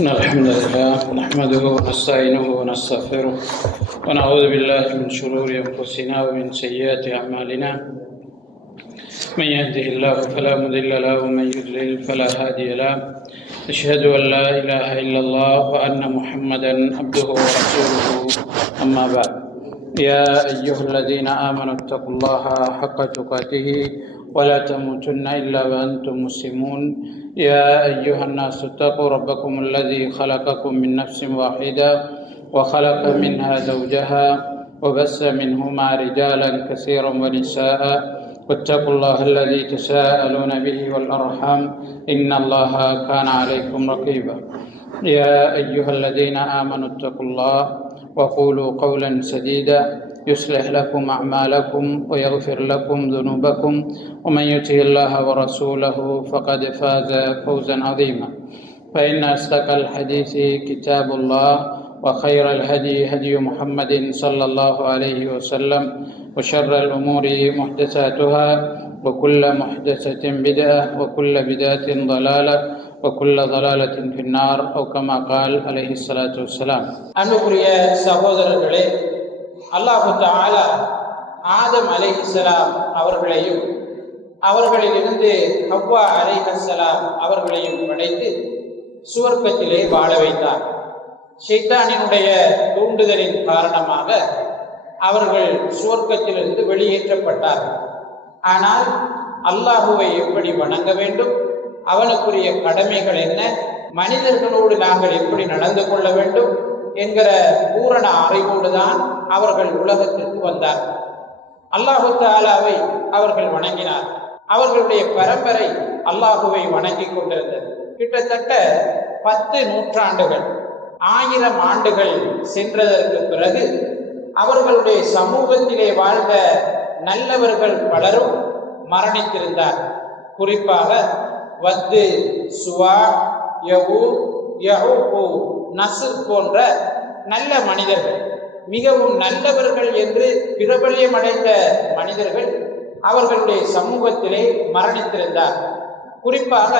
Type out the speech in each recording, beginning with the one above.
إن الحمد لله نحمده ونستعينه ونستغفره ونعوذ بالله من شرور أنفسنا ومن سيئات أعمالنا. من يهده الله فلا مضل له ومن يضلل فلا هادي له. أشهد أن لا إله إلا الله وأن محمدا عبده ورسوله. أما بعد، يا أيها الذين آمنوا اتقوا الله حق تقاته ولا تموتن إلا وأنتم مسلمون. يا أيها الناس اتقوا ربكم الذي خلقكم من نفس واحدة وخلق منها زوجها وبث منهما رجالا كثيرا ونساء واتقوا الله الذي تساءلون به والأرحام إن الله كان عليكم رقيبا. يا أيها الذين آمنوا اتقوا الله وقولوا قولا سديدا يصلح لكم أعمالكم ويغفر لكم ذنوبكم ومن يطع الله ورسوله فقد فاز فوزا عظيما. فإن أصدق الحديث كتاب الله وخير الهدي هدي محمد صلى الله عليه وسلم وشر الأمور محدثاتها وكل محدثة بدعة وكل بدعة ضلالة وكل ضلالة في النار أو كما قال عليه الصلاة والسلام. அன்புக்குரிய சகோதரர்களே, அல்லாஹு தஆலா ஆதம் அலைஹிஸ்ஸலாம் அவர்களையும் அவர்களிலிருந்து ஹவ்வா அலைஹிஸ்ஸலாம் அவர்களையும் படைத்து சுவர்க்கத்திலே வாழ வைத்தார். ஷைத்தானினுடைய தூண்டுதலின் காரணமாக அவர்கள் சுவர்க்கத்திலிருந்து வெளியேற்றப்பட்டார்கள். ஆனால் அல்லாஹுவை எப்படி வணங்க வேண்டும், அவனுக்குரிய கடமைகள் என்ன, மனிதர்களோடு நாங்கள் எப்படி நடந்து கொள்ள வேண்டும் என்கிற பூரண அறிவோடு தான் அவர்கள் உலகத்திற்கு வந்தார்கள். அல்லாஹு தஆலாவை அவர்கள் வணங்கினார். அவர்களுடைய பரம்பரை அல்லாஹுவை வணங்கி கொண்டிருந்தது. கிட்டத்தட்ட 10 நூற்றாண்டுகள் 1000 ஆண்டுகள் சென்றதற்கு பிறகு அவர்களுடைய சமூகத்திலே வாழ்ந்த நல்லவர்கள் பலரும் மரணித்திருந்தார். குறிப்பாக வத்து, சுவா, யஹூ, நஸ்ர் போன்ற நல்ல மனிதர்கள், மிகவும் நல்லவர்கள் என்று பிரபல்யமடைந்த மனிதர்கள் அவர்களுடைய சமூகத்திலே மரணித்திருந்தார். குறிப்பாக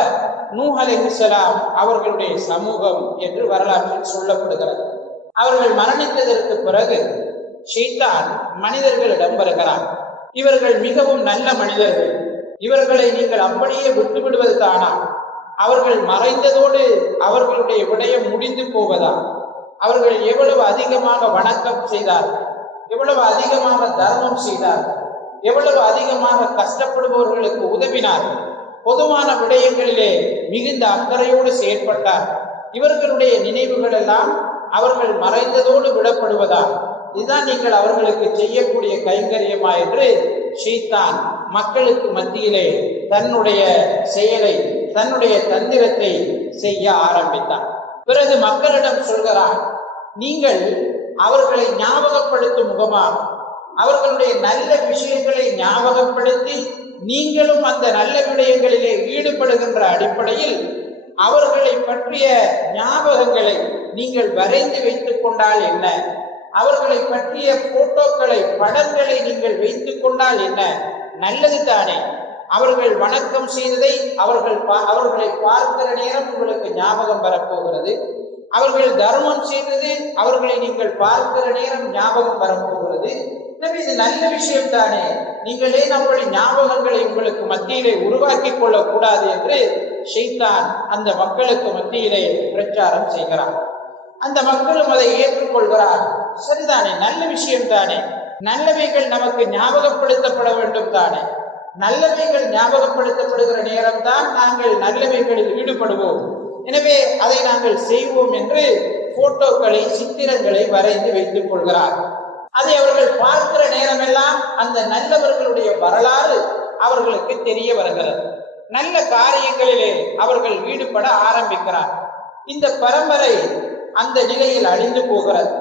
நூஹ் அலைஹிஸ்ஸலாம் அவர்களுடைய சமூகம் என்று வரலாற்றில் சொல்லப்படுகிறது. அவர்கள் மரணித்ததற்கு பிறகு ஷைத்தான் மனிதர்களிடம் வருகிறார். இவர்கள் மிகவும் நல்ல மனிதர்கள், இவர்களை நீங்கள் அப்படியே விட்டுவிடுவது தானா? அவர்கள் மறைந்ததோடு அவர்களுடைய விடயம் முடிந்து போவதா? அவர்கள் எவ்வளவு அதிகமாக வணக்கம் செய்தார்கள், எவ்வளவு அதிகமாக தர்மம் செய்தார்கள், எவ்வளவு அதிகமாக கஷ்டப்படுபவர்களுக்கு உதவினார்கள், பொதுவான விடயங்களிலே மிகுந்த அக்கறையோடு செயற்பட்டார். இவர்களுடைய நினைவுகள் எல்லாம் அவர்கள் மறைந்ததோடு விடப்படுவதா? இதுதான் நீங்கள் அவர்களுக்கு செய்யக்கூடிய கைங்கரியமா என்று ஷைத்தான் மக்களுக்கு மத்தியிலே தன்னுடைய செயலை, தன்னுடைய தந்திரத்தை செய்ய ஆரம்பித்தார். பிறகு மக்களிடம் சொல்கிறார், நீங்கள் அவர்களை ஞாபகப்படுத்தும் முகமாக அவர்களுடைய நல்ல விஷயங்களை ஞாபகப்படுத்தி நீங்களும் அந்த நல்ல விடயங்களிலே ஈடுபடுகின்ற அடிப்படையில் அவர்களை பற்றிய ஞாபகங்களை நீங்கள் வரைந்து வைத்துக் கொண்டால் என்ன, அவர்களை பற்றிய போட்டோக்களை, படங்களை நீங்கள் வைத்துக் கொண்டால் என்ன, நல்லது தானே? அவர்கள் வணக்கம் செய்ததை அவர்களை பார்க்கிற நேரம் உங்களுக்கு ஞாபகம் வரப்போகிறது. அவர்கள் தர்மம் செய்தது அவர்களை நீங்கள் பார்க்கிற நேரம் ஞாபகம் வரப்போகிறது. எனவே இது நல்ல விஷயம் தானே, நீங்களே நம்முடைய ஞாபகங்களை உங்களுக்கு மத்தியிலே உருவாக்கி கொள்ளக்கூடாது என்று ஷைத்தான் அந்த மக்களுக்கு மத்தியிலே பிரச்சாரம் செய்கிறார். அந்த மக்களும் அதை ஏற்றுக்கொள்கிறார். சரிதானே, நல்ல விஷயம் தானே, நல்லவைகள் நமக்கு ஞாபகப்படுத்தப்பட வேண்டும் தானே, நல்லவைகள் ஞாபகப்படுத்தப்படுகிற நேரம்தான் நாங்கள் நல்லவைகளில் ஈடுபடுவோம், எனவே அதை நாங்கள் செய்வோம் என்று போட்டோக்களை, சித்திரங்களை வரைந்து வைத்துக் கொள்கிறார். அதை அவர்கள் பார்க்கிற நேரமெல்லாம் அந்த நல்லவர்களுடைய வரலாறு அவர்களுக்கு தெரிய வருகிறது. நல்ல காரியங்களிலே அவர்கள் ஈடுபட ஆரம்பிக்கிறார். இந்த பரம்பரை அந்த நிலையில் அழிந்து போகிறது.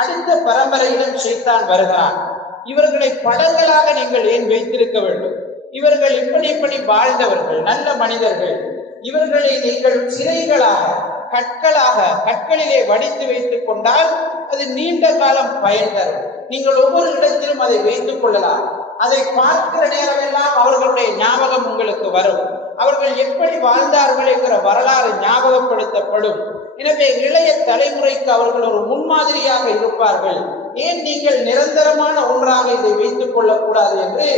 அடுத்த பரம்பரையிலும் ஷைத்தான் வருகிறான். இவர்களை படங்களாக நீங்கள் ஏன் வைத்திருக்க வேண்டும்? இவர்கள் இப்படி வாழ்ந்தவர்கள், நல்ல மனிதர்கள், இவர்களை நீங்கள் சிலைகளாக, கற்களிலே வடித்து வைத்துக் கொண்டால் அது நீண்ட காலம் பயன் தரும். நீங்கள் ஒவ்வொரு இடத்திலும் அதை வைத்துக் கொள்ளலாம். அதை பார்க்கிற நேரமெல்லாம் அவர்களுடைய ஞாபகம் உங்களுக்கு வரும். அவர்கள் எப்படி வாழ்ந்தார்கள் என்கிற வரலாறு ஞாபகப்படுத்தப்படும். எனவே இளைய தலைமுறைக்கு அவர்கள் ஒரு முன்மாதிரியாக இருப்பார்கள். ஏன் நீங்கள் நிரந்தரமான ஒன்றாக இதை வைத்துக் கொள்ளக்கூடாது என்று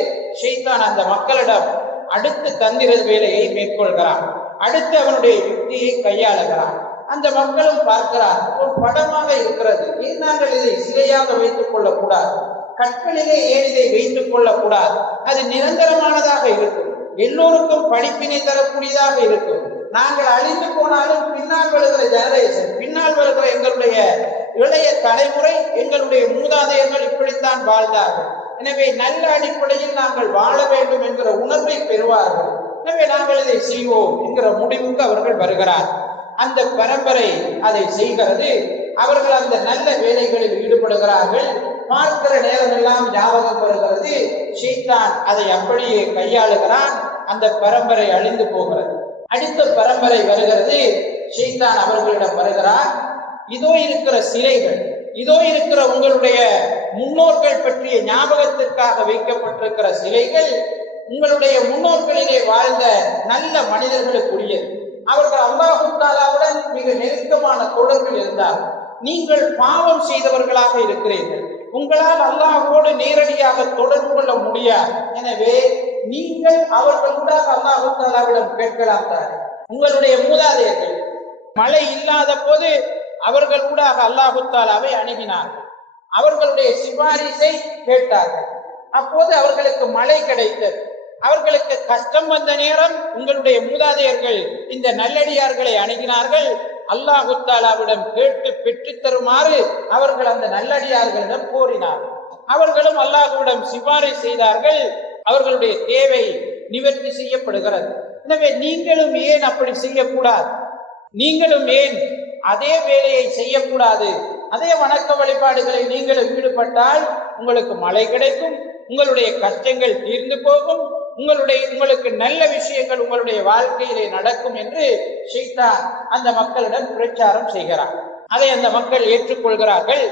ஷைத்தான் அந்த மக்களிடம் அடுத்த தந்திர வேலையை மேற்கொள்கிறான். அடுத்து அவனுடைய யுக்தியை கையாளுகிறான். அந்த மக்களும் பார்க்கிறார், ஒரு படமாக இருக்கிறது, ஏன் நாங்கள் இதை சிலையாக வைத்துக் கொள்ளக்கூடாது, கற்களிலே ஏன் இதை வைத்துக் கொள்ளக்கூடாது, அது நிரந்தரமானதாக இருக்கும், எல்லோருக்கும் படிப்பினை தரக்கூடியதாக இருக்கும், நாங்கள் அழிந்து போனாலும் பின்னால் வருகிற ஜெனரேஷன், பின்னால் வருகிற எங்களுடைய இளைய தலைமுறை, எங்களுடைய மூதாதையர்கள் இப்படித்தான் வாழ்ந்தார்கள், எனவே நல்ல அடிப்படையில் நாங்கள் வாழ வேண்டும் என்கிற உணர்வை பெறுவார்கள், எனவே நாங்கள் இதை செய்வோம் என்கிற முடிவுக்கு அவர்கள் வருகிறார். அந்த பரம்பரை அதை செய்கிறது. அவர்கள் அந்த நல்ல வேலைகளில் ஈடுபடுகிறார்கள். பார்க்கிற நேரமெல்லாம் ஞாபகம் வருகிறது. ஷைத்தான் அதை அப்படியே கையாளுகிறான். அந்த பரம்பரை அழிந்து போகிறது. அடுத்த பரம்பரை வருகிறது. ஷைத்தான் அவர்களிடம் வருகிறார். இதோ இருக்கிற சிலைகள், இதோ இருக்கிற உங்களுடைய முன்னோர்கள் பற்றிய ஞாபகத்திற்காக வைக்கப்பட்டிருக்கிற சிலைகள் உங்களுடைய முன்னோர்களிலே வாழ்ந்த நல்ல மனிதர்களுக்குரியது. அவர்கள் அல்லாஹு தஆலாவுடன் மிக நெருக்கமான தொடர்பில் இருந்தார். நீங்கள் பாவம் செய்தவர்களாக இருக்கிறீர்கள், உங்களால் அல்லாஹ்வோடு நேரடியாக தொடர்பு கொள்ள முடியாது. எனவே நீங்கள் அவர்களுடாக அல்லாஹு தஆலாவிடம் கேட்கலாம் தானே. உங்களுடைய மூதாதையர்கள் மழை இல்லாத போது அவர்களுடாக அல்லாஹு தஆலாவை அணுகினார்கள், அவர்களுடைய சிபாரிசை கேட்டார்கள், அப்போது அவர்களுக்கு மழை கிடைத்தது. அவர்களுக்கு கஷ்டம் வந்த நேரம் உங்களுடைய மூதாதையர்கள் இந்த நல்லடியார்களை அணுகினார்கள், அல்லாஹு தஆலாவிடம் கேட்டு பெற்றுத் தருமாறு அவர்கள் அந்த நல்லடியார்களிடம் கோரினார்கள். அவர்களும் அல்லாஹ்விடம் சிபாரிசு செய்தார்கள். அவர்களுடைய தேவை நிவர்த்தி செய்யப்படுகிறது. எனவே நீங்களும் ஏன் அப்படி செய்யக்கூடாது? நீங்களும் ஏன் அதே வேலையை செய்யக்கூடாது? அதே வணக்க வழிபாடுகளில் நீங்களும் ஈடுபட்டால் உங்களுக்கு மழை கிடைக்கும், உங்களுடைய கஷ்டங்கள் தீர்ந்து போகும், உங்களுக்கு நல்ல விஷயங்கள் உங்களுடைய வாழ்க்கையிலே நடக்கும் என்று ஷைத்தான் அந்த மக்களிடம் பிரச்சாரம் செய்கிறார். அதை அந்த மக்கள் ஏற்றுக்கொள்கிறார்கள்.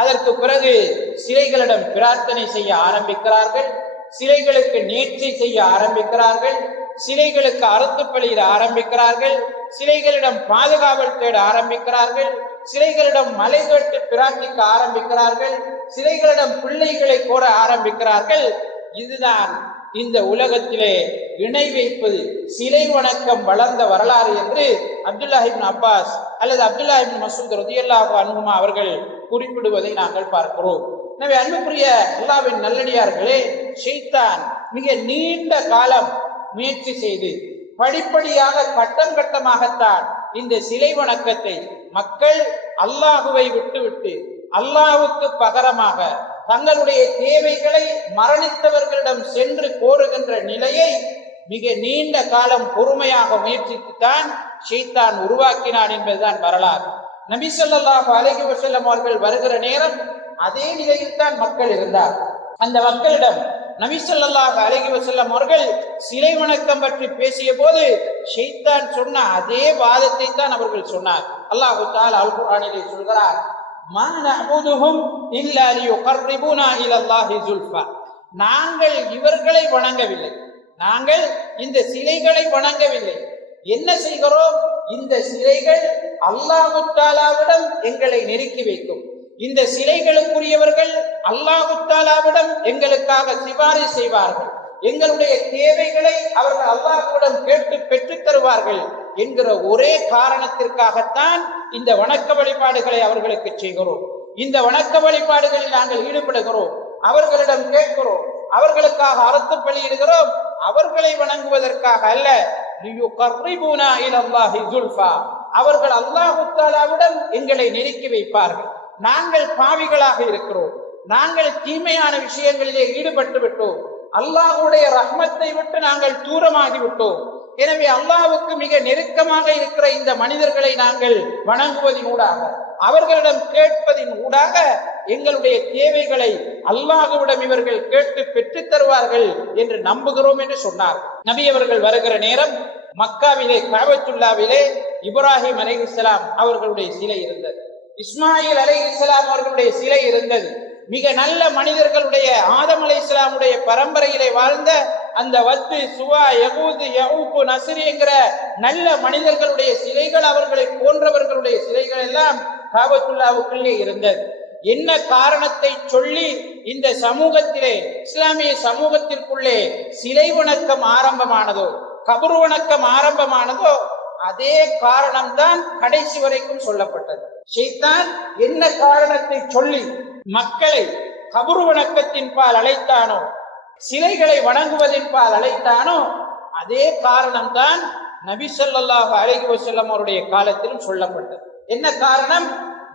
அதற்கு பிறகு சிலைகளிடம் பிரார்த்தனை செய்ய ஆரம்பிக்கிறார்கள், சிலைகளுக்கு நேர்ச்சி செய்ய ஆரம்பிக்கிறார்கள், சிலைகளுக்கு அறுத்து பலியிட ஆரம்பிக்கிறார்கள், சிலைகளிடம் பாதுகாவல் தேட ஆரம்பிக்கிறார்கள், சிலைகளிடம் மலை கேட்டு பிரார்த்திக்க ஆரம்பிக்கிறார்கள், சிலைகளிடம் பிள்ளைகளை கோர ஆரம்பிக்கிறார்கள். இதுதான் இந்த உலகத்திலே இணை வைப்பது, சிலை வணக்கம் வளர்ந்த வரலாறு என்று அப்துல்லாஹ் இப்னு அப்பாஸ் அல்லது அப்துல்லாஹ் இப்னு மஸ்ஊத் ரலியல்லாஹு அன்ஹுமா அவர்கள் குறிப்பிடுவதை நாங்கள் பார்க்கிறோம். எனவே அன்புக்குரிய அல்லாஹ்வின் நல்லடியார்களே, ஷைத்தான் மிக நீண்ட காலம் முயற்சி செய்து படிப்படியாக கட்டம் கட்டமாகத்தான் இந்த சிலை வணக்கத்தை மக்கள் அல்லாஹுவை விட்டுவிட்டு அல்லாஹ்வுக்கு பகரமாக தங்களுடைய தேவைகளை மரணித்தவர்களிடம் சென்று கோருகின்ற நிலையை மிக நீண்ட காலம் பொறுமையாக முயற்சித்துத்தான் ஷைத்தான் உருவாக்கினான் என்பதுதான் வரலாறு. நபி ஸல்லல்லாஹு அலைஹி வஸல்லம் அவர்கள் வருகிற நேரம் அதே நிலையில் தான் மக்கள் இருந்தார். அந்த மக்களிடம் நபி ஸல்லல்லாஹு அலைஹி வஸல்லம் அவர்கள் சிலை வணக்கம் பற்றி பேசிய போது ஷைத்தான் சொன்ன அதே வாதத்தை தான் அவர்கள் சொன்னார். அல்லாஹ் தஆலா அல் குர்ஆனிலே சொல்கிறார், மா நஅபுதுஹும் இல்லா லியுகர்ரிபுனா இலல்லாஹி ஸுல்ஃபா. நாங்கள் இவர்களை வணங்கவில்லை, நாங்கள் இந்த சிலைகளை வணங்கவில்லை. என்ன செய்கிறோம்? இந்த சிலைகள் அல்லாஹ் தஆலாவிடம் எங்களை நெருக்கி வைக்கும். இந்த சிலைகளுக்குரியவர்கள் அல்லாஹ் தஆலாவிடம் எங்களுக்காக சிபாரிசு செய்வார்கள், எங்களுடைய தேவைகளை அவர்கள் அல்லாஹ்விடம் கேட்டு பெற்றுத் தருவார்கள் என்கிற ஒரே காரணத்திற்காகத்தான் இந்த வணக்க வழிபாடுகளை அவர்களுக்கு செய்கிறோம். இந்த வணக்க வழிபாடுகளில் நாங்கள் ஈடுபடுகிறோம், அவர்களிடம் கேட்கிறோம், அவர்களுக்காக அறுத்து பலியிடுகிறோம். அவர்களை வணங்குவதற்காக அல்ல, லியுகர்ரிபுனா இலல்லாஹி ஸுல்ஃபா. அவர்கள் அல்லாஹ் தஆலாவிடம் எங்களை நெருக்கி வைப்பார்கள். நாங்கள் பாவிகளாக இருக்கிறோம், நாங்கள் தீமையான விஷயங்களிலே ஈடுபட்டு விட்டோம், அல்லாஹ்வுடைய ரஹ்மத்தை விட்டு நாங்கள் தூரமாகி விட்டோம். எனவே அல்லாஹ்வுக்கு மிக நெருக்கமாக இருக்கிற இந்த மனிதர்களை நாங்கள் வணங்குவதின் ஊடாக, அவர்களிடம் கேட்பதின் ஊடாக எங்களுடைய தேவைகளை அல்லாஹ்விடம் இவர்கள் கேட்டு பெற்றுத் தருவார்கள் என்று நம்புகிறோம் என்று சொன்னார். நபி அவர்கள் வருகிற நேரம் மக்காவிலே கஅபத்துல்லாவிலே இப்ராஹிம் அலைஹிஸ்ஸலாம் அவர்களுடைய சிலை இருந்தது, இஸ்மாயில் அலைஹிஸ்ஸலாம் அவர்களுடைய சிலை இருந்தது. மிக நல்ல மனிதர்களுடைய ஆதம் அலைஹிஸ்ஸலாமுடைய பரம்பரையிலே வாழ்ந்த அந்த வத்து, சுவா, யகூது, யஊக்கு, நஸ்ரி என்கிற நல்ல மனிதர்களுடைய சிலைகள், அவர்களை போன்றவர்களுடைய சிலைகள் எல்லாம் காபத்துல்லாவுக்குள்ளே இருந்தது. என்ன காரணத்தை சொல்லி இந்த சமூகத்திலே, இஸ்லாமிய சமூகத்திற்குள்ளே சிலை வணக்கம் ஆரம்பமானதோ, கபர் வணக்கம் ஆரம்பமானதோ, அதே காரணம்தான் கடைசி வரைக்கும் சொல்லப்பட்டது. ஷைத்தான் என்ன காரணத்தை சொல்லி மக்களை கபர் வணக்கத்தின் பால் அழைத்தானோ, சிலைகளை வணங்குவதின் பால் அழைத்தானோ, அதே காரணம்தான் நபி ஸல்லல்லாஹு அலைஹி வஸல்லம் அவருடைய காலத்திலும் சொல்லப்பட்டது. என்ன காரணம்?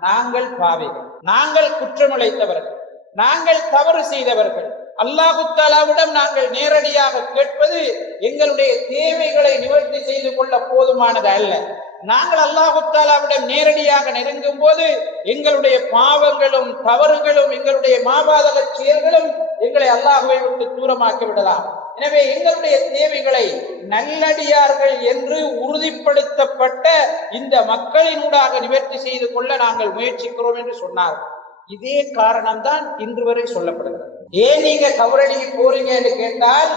நாங்கள் பாவிகள், நாங்கள் குற்றமிழைத்தவர்கள், நாங்கள் தவறு செய்தவர்கள். அல்லாஹு தஆலாவிடம் நாங்கள் நேரடியாக கேட்பது எங்களுடைய தேவைகளை நிவர்த்தி செய்து கொள்ள போதுமானது அல்ல. நாங்கள் அல்லாஹு தஆலாவிடம் நேரடியாக நெருங்கும் போது எங்களுடைய பாவங்களும் தவறுகளும் எங்களுடைய மாபாதக செயல்களும் எங்களை அல்லாஹ்வை விட்டு தூரமாக்கி விடலாம். எனவே எங்களுடைய தேவைகளை நல்லடியார்கள் என்று உறுதிப்படுத்தப்பட்ட இந்த மக்களினூடாக நிவர்த்தி செய்து கொள்ள நாங்கள் முயற்சிக்கிறோம் என்று சொன்னார். இதே காரணம்தான் இன்று வரை சொல்லப்படுகிறது. ஏன் நீங்க கபரடிக்கு போறீங்க என்று கேட்டால்,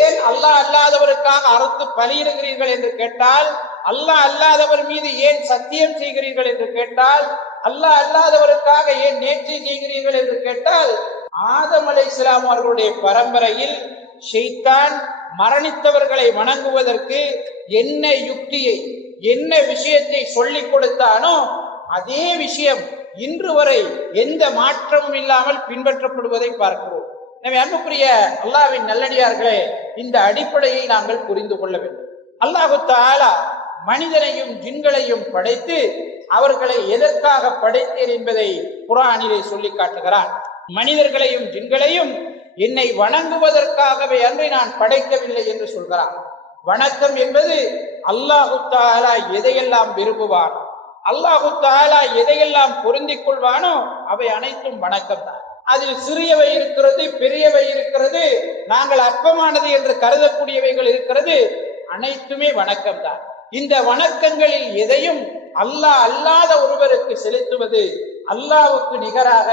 ஏன் அல்லாஹ் அல்லாதவருக்காக அறுத்து பலியிடுகிறீர்கள் என்று கேட்டால், அல்லாஹ் அல்லாதவர் மீது ஏன் சத்தியம் செய்கிறீர்கள் என்று கேட்டால், அல்லாஹ் அல்லாதவருக்காக ஏன் நேர்ச்சை செய்கிறீர்கள் என்று கேட்டால், ஆதம் அலைஹிஸ்ஸலாம் அவர்களுடைய பரம்பரையில் ஷைத்தான் மரணித்தவர்களை வணங்குவதற்கு என்ன யுக்தியை, என்ன விஷயத்தை சொல்லிக் கொடுத்தானோ அதே விஷயம் இன்று வரை எந்த மாற்றமும் இல்லாமல் பின்பற்றப்படுவதை பார்க்கிறோம். எனவே அன்புக்குரிய அல்லாஹ்வின் நல்லடியார்களே, இந்த அடிப்படையை நாங்கள் புரிந்து கொள்ள வேண்டும். அல்லாஹு தஆலா மனிதனையும் ஜின்களையும் படைத்து அவர்களை எதற்காக படைத்தேன் என்பதை குர்ஆனிலே சொல்லி காட்டுகிறார். மனிதர்களையும் ஜின்களையும் என்னை வணங்குவதற்காகவே அன்றி நான் படைக்கவில்லை என்று சொல்கிறார். வணக்கம் என்பது அல்லாஹு தஆலா எதையெல்லாம் விரும்புவார், அல்லாஹு தஆலா எதையெல்லாம் பொருந்திக் கொள்வானோ அவை அனைத்தும் வணக்கம் தான். அதில் சிறியவை இருக்கிறது, பெரியவை இருக்கிறது, நாங்கள் அற்பமானது என்று கருதக்கூடியவைகள் இருக்கிறது, அனைத்துமே வணக்கம் தான். இந்த வணக்கங்களில் எதையும் அல்லாஹ் அல்லாத ஒருவருக்கு செலுத்துவது அல்லாஹ்வுக்கு நிகராக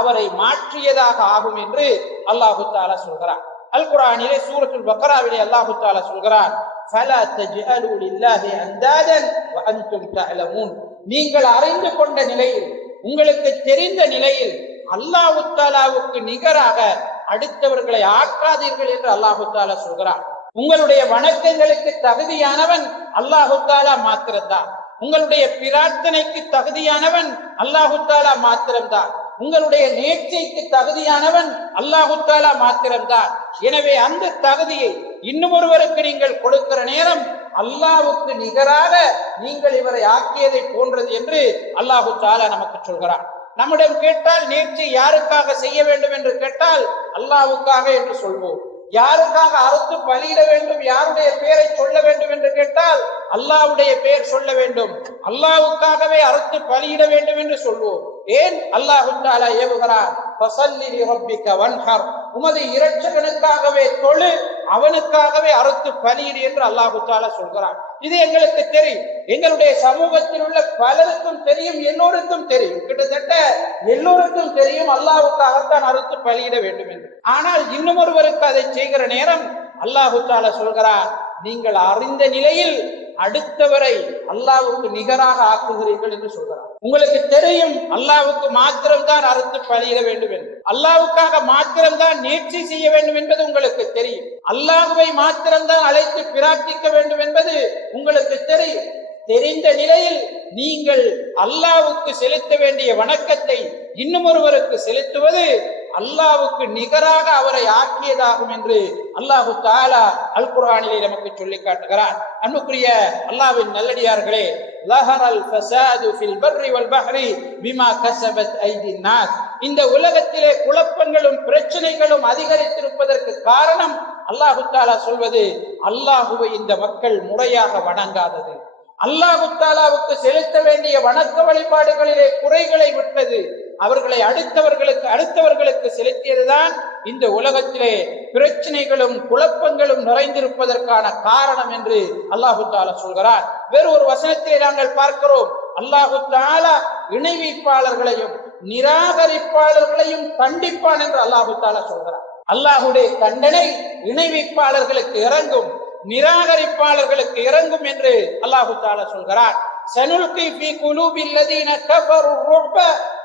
அவரை மாற்றியதாக ஆகும் என்று அல்லாஹு தஆலா சொல்கிறார். அல் குர்ஆனிலே சூரத்துல் பக்ராவிலே அல்லாஹு தஆலா சொல்கிறார், ஃபலா தஜ்அலு லில்லாஹி அன்தாதன் வ அன்தும் தஅலமூன். நீங்கள் அறிந்து கொண்ட நிலையில், உங்களுக்கு தெரிந்த நிலையில் அல்லாஹு தஆலாவுக்கு நிகராக அடுத்தவர்களை ஆக்காதீர்கள் என்று அல்லாஹு தஆலா சொல்கிறார். உங்களுடைய வணக்கங்களுக்கு தகுதியானவன் அல்லாஹு தஆலா மாத்திரம்தான். உங்களுடைய பிரார்த்தனைக்கு தகுதியானவன் அல்லாஹு தஆலா மாத்திரம்தான். உங்களுடைய நேர்ச்சைக்கு தகுதியானவன் அல்லாஹு தஆலா மாத்திரம்தான். எனவே அந்த தகுதியை இன்னும் ஒருவருக்கு நீங்கள் கொடுக்கிற நேரம் அல்லாஹ்வுக்கு நிகராக நீங்கள் இவரை ஆக்கியதை போன்றது என்று அல்லாஹு தஆலா நமக்கு சொல்கிறார். நம்மிடம் கேட்டால் நேர்ச்சை யாருக்காக செய்ய வேண்டும் என்று கேட்டால் அல்லாஹ்வுக்காக என்று சொல்வோம். யாருக்காக அறுத்து பலியிட வேண்டும், யாருடைய பெயரை சொல்ல வேண்டும் என்று கேட்டால் அல்லாஹ்வுடைய பெயர் சொல்ல வேண்டும், அல்லாஹ்வுக்காகவே அறுத்து பலியிட வேண்டும் என்று சொல்வோம். ஏன்? அல்லாஹு தஆலா ஏவுகிறார், ஃபஸல்லி லிரப்பிக வன்ஹர், உமது இரட்சகனுக்காகவே தொழு, அவனுக்காகவே அறுத்து பலியிடு என்று அல்லாஹு தஆலா சொல்கிறார். இது எங்களுக்கு தெரியும், எங்களுடைய சமூகத்தில் உள்ள பலருக்கும் தெரியும், எல்லோருக்கும் தெரியும், கிட்டத்தட்ட எல்லோருக்கும் தெரியும் அல்லாஹ்வுக்காகத்தான் அறுத்து பலியிட வேண்டும் என்று. ஆனால் இன்னும் ஒருவருக்கு அதை செய்கிற நேரம் அல்லாஹு தஆலா சொல்கிறார், நீங்கள் அறிந்த நிலையில் அடுத்தவரை அல்லாஹ்வுக்கு நிகராக ஆக்குகிறீர்கள் என்று சொல்கிறார். உங்களுக்கு தெரியும் அல்லாஹ்வுக்கு மாத்திரம்தான் அறுத்து பலியிட வேண்டும் என்று, அல்லாஹ்வுக்காக மாத்திரம்தான் நேர்ச்சை செய்ய வேண்டும் என்பது உங்களுக்கு தெரியும், அல்லாஹ்வை மாத்திரம்தான் அழைத்து பிரார்த்திக்க வேண்டும் என்பது உங்களுக்கு தெரியும். தெரிந்த நிலையில் நீங்கள் அல்லாஹ்வுக்கு செலுத்த வேண்டிய வணக்கத்தை இன்னும் ஒருவருக்கு செலுத்துவது அல்லாஹ்வுக்கு நிகராக அவரை ஆக்கியதாகும் என்று அல்லாஹு தஆலா அல் குர்ஆனிலே நமக்கு சொல்லி காட்டுகிறார். அன்புக்குரிய அல்லாஹ்வின் நல்லடியார்களே, லஹரல் ஃபஸாது ஃபில் பர்ரி வல் பஹ்ரி பிமா கஸபத் ஐதின் நாஸ். இந்த உலகத்திலே குழப்பங்களும் பிரச்சனைகளும் அதிகரித்திருப்பதற்கு காரணம் அல்லாஹு தஆலா சொல்வது, அல்லாஹ்வை இந்த மக்கள் முறையாக வணங்காதது, அல்லாஹு தஆலாவுக்கு செலுத்த வேண்டிய வணக்க வழிபாடுகளிலே குறைகளை விட்டது, அவர்களை அடுத்தவர்களுக்கு செலுத்தியதுதான் இந்த உலகத்திலே பிரச்சனைகளும் குழப்பங்களும் நிறைந்திருப்பதற்கான காரணம் என்று அல்லாஹு தஆலா சொல்கிறார். வேறு ஒரு வசனத்திலே நாங்கள் பார்க்கிறோம், அல்லாஹு தஆலா இணை வைப்பாளர்களையும் நிராகரிப்பாளர்களையும் தண்டிப்பான் என்று அல்லாஹு தஆலா சொல்கிறார். அல்லாஹுடைய தண்டனை இணை வைப்பாளர்களுக்கு இறங்கும், நிராகரிப்பாளர்களுக்கு இறங்கும் என்று அல்லாஹு தஆலா சொல்கிறார். சனுல்கி ஃபீ குலூபில் லதீன கஃபரு ருஅப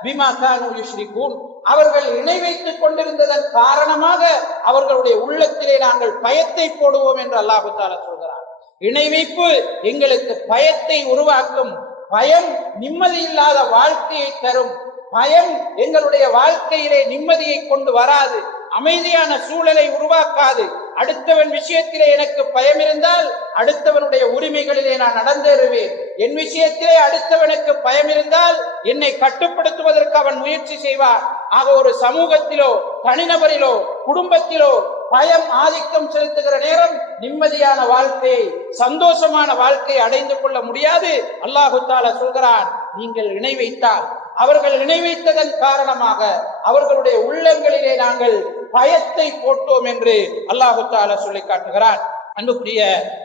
பிமா கானூ யுஷ்ரிகூன். அவர்கள் இணை வைத்துக் கொண்டிருந்ததன் காரணமாக அவர்களுடைய உள்ளத்திலே நாங்கள் பயத்தை போடுவோம் என்று அல்லாஹு தஆலா சொல்கிறார். இணை வைப்பு எங்களுக்கு பயத்தை உருவாக்கும். பயம் நிம்மதி இல்லாத வாழ்க்கையை தரும். பயம் எங்களுடைய வாழ்க்கையிலே நிம்மதியை கொண்டு வராது, அமைதியான சூழலை உருவாக்காது. அடுத்தவன் விஷயத்திலே எனக்கு பயம் இருந்தால் அடுத்தவனுடைய உரிமைகளிலே நான் நடந்தேறுவேன். என் விஷயத்திலே அடுத்தவனுக்கு பயம் இருந்தால் என்னை கட்டுப்படுத்துவதற்கு அவன் முயற்சி செய்வான். ஆக ஒரு சமூகத்திலோ தனிநபரிலோ குடும்பத்திலோ பயம் ஆதிக்கம் செலுத்துகிற நேரம் நிம்மதியான வாழ்க்கையை, சந்தோஷமான வாழ்க்கையை அடைந்து கொள்ள முடியாது. அல்லாஹு தஆலா சொல்கிறான், நீங்கள் இணை வைத்தால், அவர்கள் இணை வைத்ததன் காரணமாக அவர்களுடைய உள்ளங்களிலே நாங்கள் பயத்தை போட்டோம் என்று அல்லாஹு தஆலா சொல்லி காட்டுகிறார். அன்புக்குரிய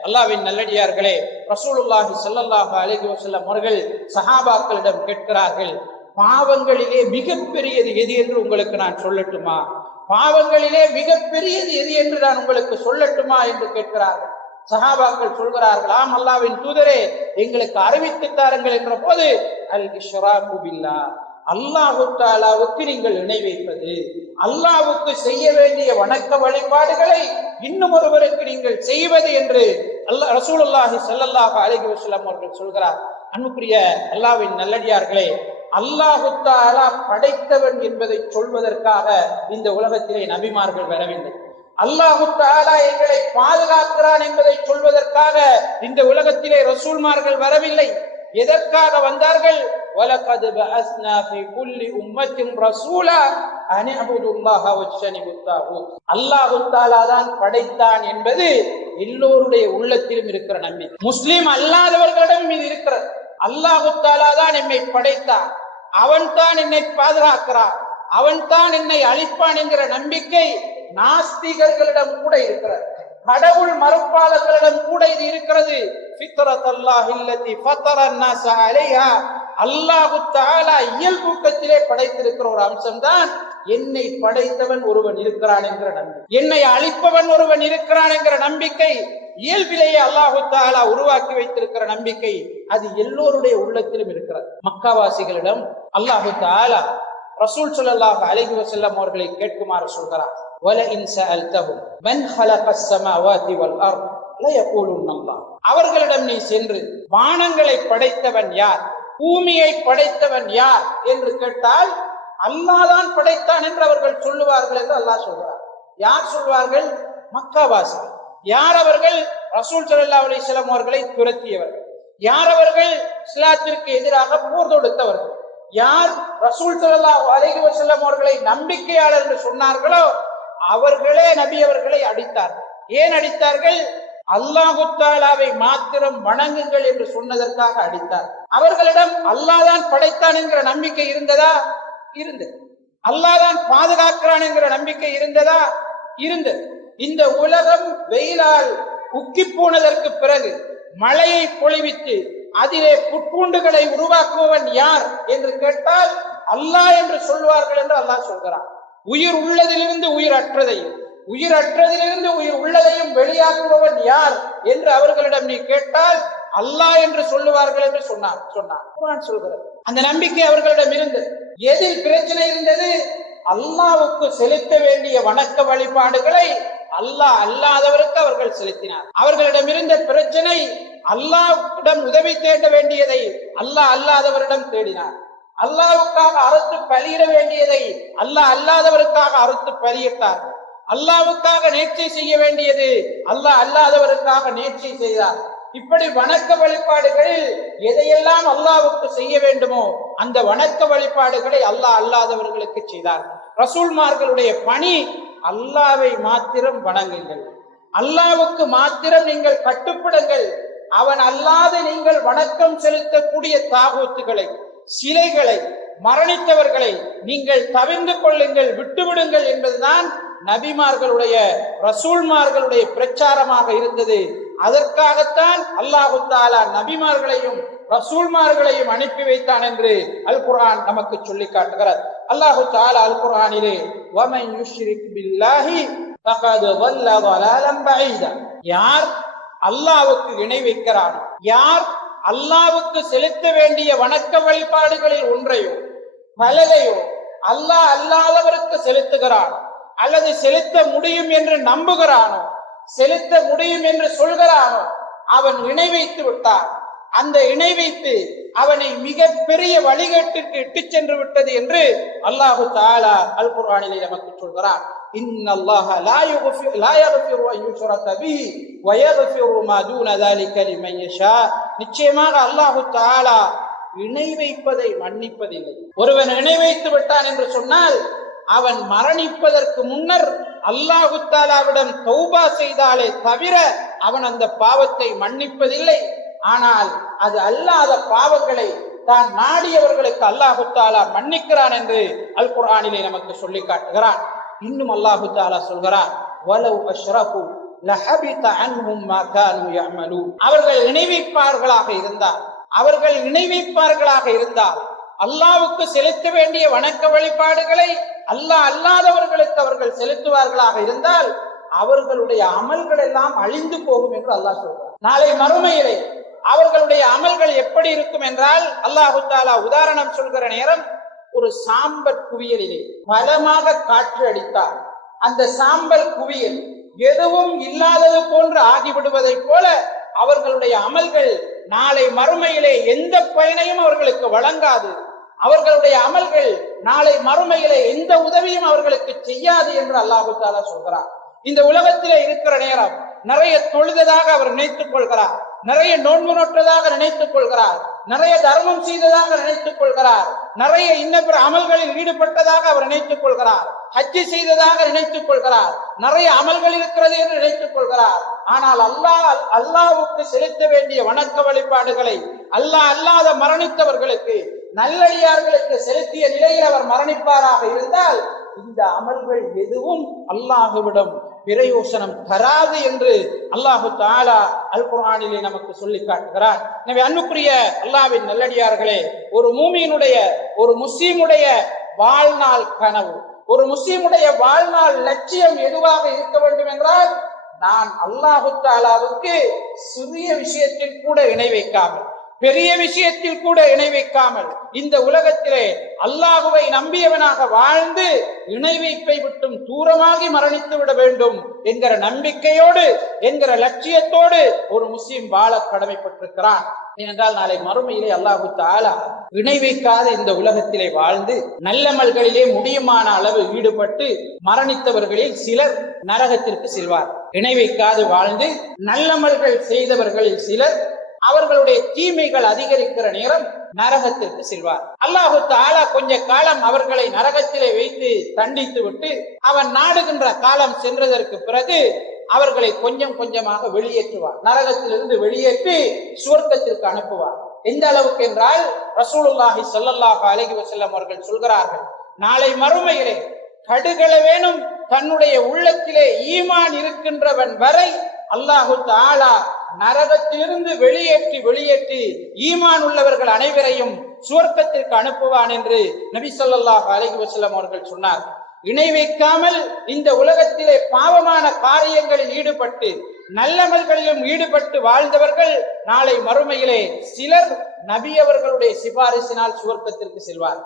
அல்லாஹ்வின் நல்லடியார்களே, ரசூலுல்லாஹி ஸல்லல்லாஹு அலைஹி வஸல்லம் அவர்கள் சஹாபாக்களிடம் கேட்கிறார்கள், பாவங்களிலே மிகப்பெரியது எது என்று உங்களுக்கு நான் சொல்லட்டுமா? பாவங்களிலே மிகப்பெரியது எது என்று நான் உங்களுக்கு சொல்லட்டுமா என்று கேட்கிறார்கள். சஹாபாக்கள் சொல்கிறார்கள், ஆம் அல்லாஹ்வின் தூதரே, எங்களுக்கு அறிவித்து தாருங்கள் என்ற போது, அல் இஷ்ராகு பில்லாஹ், அல்லாஹு தஆலாவுக்கு நீங்கள் இணை வைப்பது, அல்லாஹ்வுக்கு செய்ய வேண்டிய வணக்க வழிபாடுகளை இன்னும் ஒருவருக்கு நீங்கள் செய்வது என்று ரசூலுல்லாஹி ஸல்லல்லாஹு அலைஹி வஸல்லம் அவர்கள் சொல்கிறார். அன்புக்குரிய அல்லாஹ்வின் நல்லடியார்களே, அல்லாஹு தஆலா படைத்தவன் என்பதை சொல்வதற்காக இந்த உலகத்திலே நபிமார்கள் வரவில்லை. அல்லாஹு தஆலா எங்களை பாதுகாக்கிறான் என்பதை சொல்வதற்காக இந்த உலகத்திலே ரசூல்மார்கள் வரவில்லை. எதற்காக வந்தார்கள்? வலகத் பஅஸ்னா ஃபீ குல்லி உம்மத்தின் ரசூலா அன் இஅ்புதுல்லாஹ வஜ்தனிபுத் தாகூத். அல்லாஹ் தஆலா தான் படைத்தான் என்பது எல்லோருடைய உள்ளத்திலும் இருக்கிற நம்பிக்கை. முஸ்லிம் அல்லாதவர்களிடம் இது இருக்கிறது. அல்லாஹ் தஆலா தான் என்னை படைத்தான், அவன் தான் என்னை பாதுகாக்கிறான், அவன் தான் என்னை அழிப்பான் என்கிற நம்பிக்கை நாஸ்திகர்களிடம் கூட இருக்கிறது. கடவுள் மறுப்பாளர்களிடம் கூட இது இருக்கிறது. ஃபித்ரத்தல்லாஹி அல்லதி ஃபதரன் நாஸ அலைஹா. அல்லாஹ் தஆலா இயல்பூக்கத்திலே படைத்திருக்கிற ஒரு அம்சம்தான் என்னை படைத்தவன் ஒருவன் இருக்கிறான் என்கிற நம்பிக்கை, என்னை அழிப்பவன் ஒருவன் இருக்கிறான் என்கிற நம்பிக்கை, இயல்பிலேயே அல்லாஹ் தஆலா உருவாக்கி வைத்திருக்கிற நம்பிக்கை, அது எல்லோருடைய உள்ளத்திலும் இருக்கிறது. மக்காவாசிகளிடம் அல்லாஹ் தஆலா ரசூல் ஸல்லல்லாஹு அலைஹி வஸல்லம் அவர்களை கேட்குமாறு சொல்கிறார். வலஇன் ஸஅல்தஹும் மன் ஹலகஸ் ஸமாவாதி வல் அர்த் லயகூலுன் அல்லாஹ். அவர்களிடம் நீ சென்று வானங்களை படைத்தவன் யார், பூமியை படைத்தவன் யார் என்று கேட்டால் அல்லாஹ் தான் படைத்தான் என்று அவர்கள் சொல்லுவார்கள் என்று அல்லாஹ் சொல்கிறார். யார் சொல்வார்கள்? மக்காவாசிகள். யார் அவர்கள்? ரசூல் ஸல்லல்லாஹு அலைஹி வஸல்லம் அவர்களை துரத்தியவர்கள். யார் அவர்கள்? இஸ்லாத்திற்கு எதிராக போர் தொடுத்தவர்கள். யார் ரசூல் ஸல்லல்லாஹு அலைஹி வஸல்லம் அவர்களை நம்பிக்கையாளர் என்று சொன்னார்களோ அவர்களே நபி அவர்களை அடித்தார்கள். ஏன் அடித்தார்கள்? அல்லாஹு தஆலாவை மாத்திரம் வணங்குங்கள் என்று சொன்னதற்காக அடித்தார். அவர்களிடம் அல்லாஹ் தான் படைத்தான் என்கிற நம்பிக்கை இருந்ததா? இருந்தது. அல்லாஹ் தான் பாதுகாக்கிறான் என்கிற நம்பிக்கை இருந்ததா? இருந்தது. இந்த உலகம் வெயிலால் உக்கி போனதற்கு பிறகு மழையை பொழிவித்து அதிலே புட்பூண்டுகளை உருவாக்குவன் யார் என்று கேட்டால் அல்லாஹ் என்று சொல்வார்கள் என்று அல்லாஹ் சொல்கிறான். உயிர் உள்ளதிலிருந்து உயிர் அற்றதையும், உயிர் அற்றதிலிருந்து உயிர் உள்ளதையும் வெளியாக்குபவன் யார் என்று அவர்களிடம் நீ கேட்டால் அல்லாஹ் என்று சொல்லுவார்கள் என்று சொன்னார். குர்ஆன் சொல்கிறது. அந்த நம்பிக்கை அவர்களிடம் இருந்தது. எதில் பிரச்சனை இருந்தது? அல்லாஹ்வுக்கு செலுத்த வேண்டிய வணக்க வழிபாடுகளை அல்லாஹ் அல்லாதவருக்கு அவர்கள் செலுத்தினார். அவர்களிடம் இருந்த பிரச்சனை, அல்லாஹ்விடம் உதவி தேட வேண்டியதை அல்லாஹ் அல்லாதவரிடம் தேடினார். அல்லாஹ்வுக்காக அறுத்து பலியிட வேண்டியதை அல்லாஹ் அல்லாதவருக்காக அறுத்து பலியிட்டார். அல்லாஹ்வுக்காக நேர்ச்சை செய்ய வேண்டியது அல்லாஹ் அல்லாதவருக்காக நேர்ச்சை செய்தார். இப்படி வணக்க வழிபாடுகளில் எதையெல்லாம் அல்லாஹ்வுக்கு செய்ய வேண்டுமோ அந்த வணக்க வழிபாடுகளை அல்லாஹ் அல்லாதவர்களுக்கு செய்தார். ரசூல்மார்களுடைய பணி, அல்லாஹ்வை மாத்திரம் வணங்குங்கள், அல்லாஹ்வுக்கு மாத்திரம் நீங்கள் கட்டுப்படுங்கள். அவன் அல்லாது நீங்கள் வணக்கம் செலுத்தக்கூடிய தாகூத்துகளை, சிலைகளை, மரணித்தவர்களை நீங்கள் தவிர்ந்து கொள்ளுங்கள், விட்டுவிடுங்கள் என்பதுதான் நபிமார்களுடைய, ரசூல்மார்களுடைய பிரச்சாரமாக இருந்தது. அதற்காகத்தான் அல்லாஹு தஆலா நபிமார்களையும் ரசூல்மார்களையும் அனுப்பி வைத்தான் என்று அல் குர்ஆன் நமக்கு சொல்லி காட்டுகிறது. அல்லாஹு தஆலா அல் குர்ஆனிலே வமன் யுஷ்ரிக் பில்லாஹி ஃபகத் ضل ضلالا بعيدا, யார் அல்லாஹ்வுக்கு இணை வைக்கிறானோ, யார் அல்லாஹ்வுக்கு செலுத்த வேண்டிய வணக்க வழிபாடுகளில் ஒன்றையோ பலதையோ அல்லாஹ் அல்லாதவருக்கு செலுத்துகிறானோ அல்லது செலுத்த முடியும் என்று நம்புகிறானோ, செலுத்த முடியும் என்று சொல்கிறானோ, அவன் இணை வைத்து விட்டான். அந்த இணை வைத்து அவனை மிக பெரிய வழிகேட்டிற்கு இட்டு சென்று விட்டது என்று அல்லாஹு தஆலா அல் குர்ஆனிலே நமக்கு சொல்கிறான். இன்னல்லாஹ லா யக்ஃபிரு அன் யுஷ்ரக பிஹி வ யக்ஃபிரு மா தூன ذلك லிமன் யஷா. நிச்சயமாக அல்லாஹு தஆலா இணை வைப்பதை மன்னிப்பதில்லை. ஒருவன் இணை வைத்து விட்டான் என்று சொன்னால் அவன் மரணிப்பதற்கு முன்னர் அல்லாஹு தஆலாவிடம் தௌபா செய்தாலே தவிர அவன் அந்த பாவத்தை மன்னிப்பதில்லை. ஆனால் அது அல்லாத பாவங்களை தான் நாடியவர்களுக்கு அல்லாஹு தஆலா மன்னிக்கிறான் என்று அல் குர்ஆனிலே நமக்கு சொல்லி காட்டுகிறான். இன்னும் அல்லாஹு தஆலா சொல்கிறான், வலவ் அஷ்ரகு லஹபித அன்ஹும் மா கானூ யஅமலூன். அவர்கள் இணை வைப்பார்களாக இருந்தால் அல்லாஹ்வுக்கு செலுத்த வேண்டிய வணக்க வழிபாடுகளை அல்லாஹ் அல்லாதவர்களுக்கு அவர்கள் செலுத்துவார்களாக இருந்தால் அவர்களுடைய அமல்கள் எல்லாம் அழிந்து போகும் என்று அல்லாஹ் சொல்றார். நாளை மறுமையிலே அவர்களுடைய அமல்கள் எப்படி இருக்கும் என்றால் அல்லாஹு தஆலா உதாரணம் சொல்கிற நேரம், ஒரு சாம்பல் குவியலிலே பலமாக காற்று அடித்தால் அந்த சாம்பல் குவியல் எதுவும் இல்லாதது போன்று ஆகிவிடுவதை போல அவர்களுடைய அமல்கள் நாளை மறுமையிலே எந்த பயனையும் அவர்களுக்கு வழங்காது. அவர்களுடைய அமல்கள் நாளை மறுமையிலே எந்த உதவியும் அவர்களுக்கு செய்யாது என்று அல்லாஹு தஆலா சொல்கிறார். இந்த உலகத்திலே இருக்கிற நேரம் நிறைய தொழுததாக அவர் நினைத்துக் கொள்கிறார், நிறைய நோன்பு நோற்றதாக நினைத்துக் கொள்கிறார், நிறைய தர்மம் செய்ததாக நினைத்துக் கொள்கிறார், நிறைய இன்னபிற அமல்களில் ஈடுபட்டதாக அவர் நினைத்துக் கொள்கிறார், ஹஜ்ஜி செய்ததாக நினைத்துக் கொள்கிறார், நிறைய அமல்கள் இருக்கிறது என்று நினைத்துக் கொள்கிறார். ஆனால் அல்லாஹ்வுக்கு செலுத்த வேண்டிய வணக்க வழிபாடுகளை அல்லாஹ் அல்லாத மரணித்தவர்களுக்கு, நல்லடியார்களுக்கு செலுத்திய நிலையில் அவர் மரணிப்பாராக இருந்தால் இந்த அமல்கள் எதுவும் அல்லாஹ்விடம் பிரயோசனம் தராது என்று அல்லாஹு தஆலா அல் குர்ஆனிலே நமக்கு சொல்லி காட்டுகிறார். எனவே அன்புக்குரிய அல்லாஹ்வின் நல்லடியார்களே, ஒரு மூமியினுடைய, ஒரு முஸ்லிமுடைய வாழ்நாள் கனவு, ஒரு முஸ்லிமுடைய வாழ்நாள் லட்சியம் எதுவாக இருக்க வேண்டும் என்றால், நான் அல்லாஹு தஆலாவுக்கு சிறிய விஷயத்தில் கூட இணை வைக்காமல், பெரிய விஷயத்தில் கூட இணை வைக்காமல் இந்த உலகத்திலே அல்லாஹுவை நம்பியவனாக வாழ்ந்து இணை வைப்பை விட்டும் தூரமாகி மரணித்து விட வேண்டும் என்கிற நம்பிக்கையோடு, என்கிற லட்சியத்தோடு ஒரு முஸ்லிம் வாழ கடமைப்பட்டிருக்கிறான். ஏனென்றால் நாளை மறுமையிலே அல்லாஹு தஆலா இணை வைக்காத இந்த உலகத்திலே வாழ்ந்து நல்லமல்களிலே முடியுமான அளவு ஈடுபட்டு மரணித்தவர்களில் சிலர் நரகத்திற்கு செல்வார். இணை வைக்காது வாழ்ந்து நல்லமல்கள் செய்தவர்களில் சிலர் அவர்களுடைய தீமைகள் அதிகரிக்கிற நேரம் நரகத்திற்கு செல்வார். அல்லாஹு தஆலா கொஞ்ச காலம் அவர்களை நரகத்திலே வைத்து தண்டித்து விட்டு அவன் நாடுகின்ற காலம் சென்றதற்கு பிறகு அவர்களை கொஞ்சம் கொஞ்சமாக வெளியேற்றுவார். நரகத்திலிருந்து வெளியேற்றி சுவர்க்கத்திற்கு அனுப்புவார். எந்த அளவுக்கு என்றால் ரசூலுல்லாஹி ஸல்லல்லாஹு அலைஹி வஸல்லம் அவர்கள் சொல்கிறார்கள், நாளை மறுமையிலே கடுகளவேனும் தன்னுடைய உள்ளத்திலே ஈமான் இருக்கின்றவன் வரை அல்லாஹு தஆலா நரகத்திலிருந்து வெளியேற்றி ஈமான் உள்ளவர்கள் அனைவரையும் சுவர்க்கத்திற்கு அனுப்புவான் என்று நபி ஸல்லல்லாஹு அலைஹி வஸல்லம் அவர்கள் சொன்னார். இணை வைக்காமல் இந்த உலகத்திலே பாவமான காரியங்களில் ஈடுபட்டு நல்லமல்களிலும் ஈடுபட்டு வாழ்ந்தவர்கள் நாளை மறுமையிலே சிலர் நபி அவர்களுடைய சிபாரிசினால் சுவர்க்கத்திற்கு செல்வார்.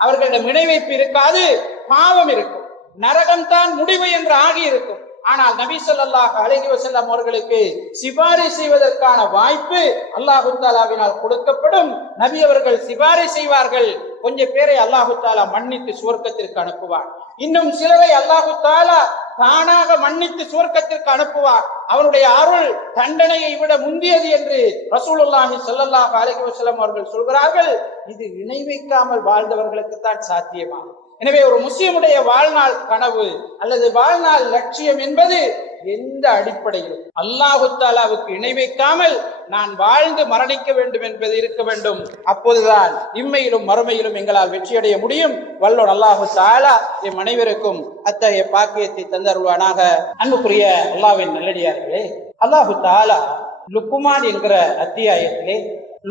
அவர்களிடம் இணை வைப்பு இருக்காது, பாவம் இருக்கும், நரகம்தான் முடிவு என்று ஆகி இருக்கும். ஆனால் நபி ஸல்லல்லாஹு அலைஹி வஸல்லம் அவர்களுக்கு சிபாரிசு செய்வதற்கான வாய்ப்பு அல்லாஹ் தஆலாவினால் கொடுக்கப்படும். நபி அவர்கள் சிபாரிசு செய்வார்கள். கொஞ்சம் பேரை அல்லாஹ் தஆலா மன்னித்து சுவர்க்கத்திற்கு அனுப்புவார். இன்னும் சிலரை அல்லாஹ் தஆலா தானாக மன்னித்து சுவர்க்கத்திற்கு அனுப்புவார். அவனுடைய அருள் தண்டனையை விட முந்தியது என்று ரசூலுல்லாஹி ஸல்லல்லாஹு அலைஹி வஸல்லம் அவர்கள் சொல்கிறார்கள். இது இணை வைக்காமல் வாழ்ந்தவர்களுக்கு தான் சாத்தியமாகும். எனவே ஒரு முஸ்லிமுடைய வாழ்நாள் கனவு அல்லது வாழ்நாள் லட்சியம் என்பது எந்த அடிப்படையில் அல்லாஹு தஆலாவுக்கு இணை வைக்காமல் நான் வாழ்ந்து மரணிக்க வேண்டும் என்பது இருக்க வேண்டும். அப்போதுதான் இம்மையிலும் மறுமையிலும் எங்களால் வெற்றியடைய முடியும். வல்லோர் அல்லாஹு தஆலா எம் அனைவருக்கும் அத்தகைய பாக்கியத்தை தந்தருள்வானாக. அன்புக்குரிய அல்லாஹ்வின் நல்லடியார்களே, அல்லாஹு தஆலா லுக்குமான் என்கிற அத்தியாயத்திலே